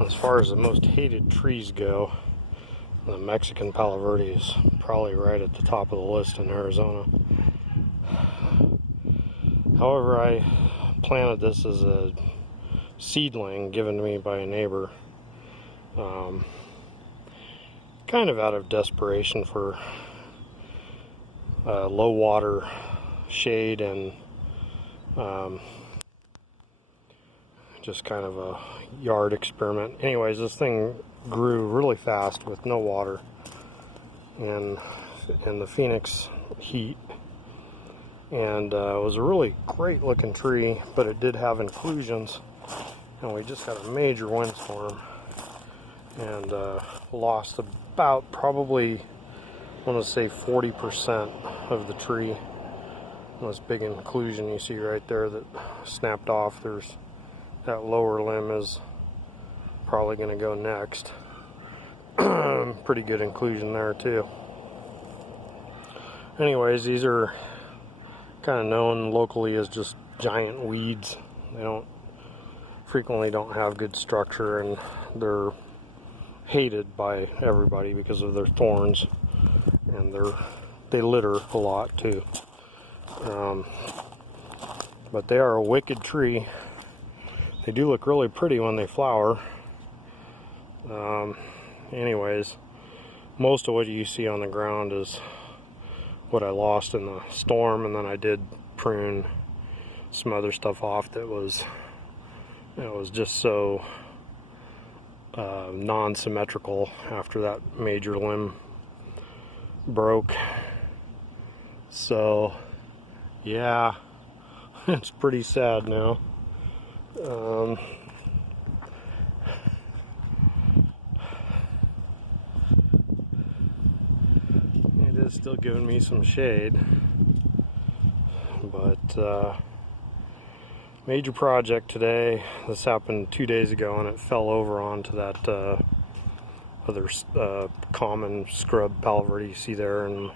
As far as the most hated trees go, the Mexican Palo Verde is probably right at the top of the list in Arizona. However, I planted this as a seedling given to me by a neighbor, kind of out of desperation for low water, shade, and just kind of a yard experiment. Anyways, this thing grew really fast with no water and in the Phoenix heat, and it was a really great looking tree, but it did have inclusions, and we just had a major windstorm and lost about probably, I want to say 40% of the tree. This big inclusion you see right there that snapped off, there's that lower limb is probably going to go next. Pretty good inclusion there too. Anyways, these are kind of known locally as just giant weeds. They frequently don't have good structure, and they're hated by everybody because of their thorns, and they litter a lot too. But they are a wicked tree. They do look really pretty when they flower. Anyways, most of what you see on the ground is what I lost in the storm, and then I did prune some other stuff off that was, just so non-symmetrical after that major limb broke. So yeah, it's pretty sad now. It is still giving me some shade, but major project today. This happened 2 days ago, and it fell over onto that other common scrub Palo Verde you see there, and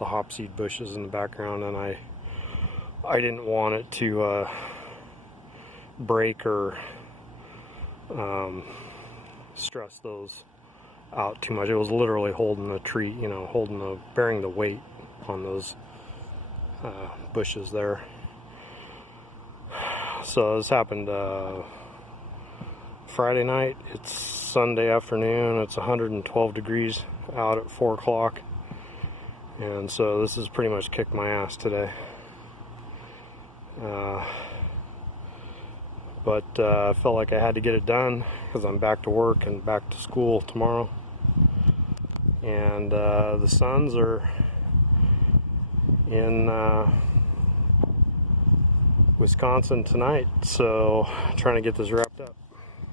the hopseed bushes in the background, and I didn't want it to break or stress those out too much. It was literally holding the tree, bearing the weight on those bushes there. So this happened Friday night. It's Sunday afternoon. It's 112 degrees out at 4 o'clock, and so this has pretty much kicked my ass today. But I felt like I had to get it done because I'm back to work and back to school tomorrow. And the Suns are in Wisconsin tonight, so trying to get this wrapped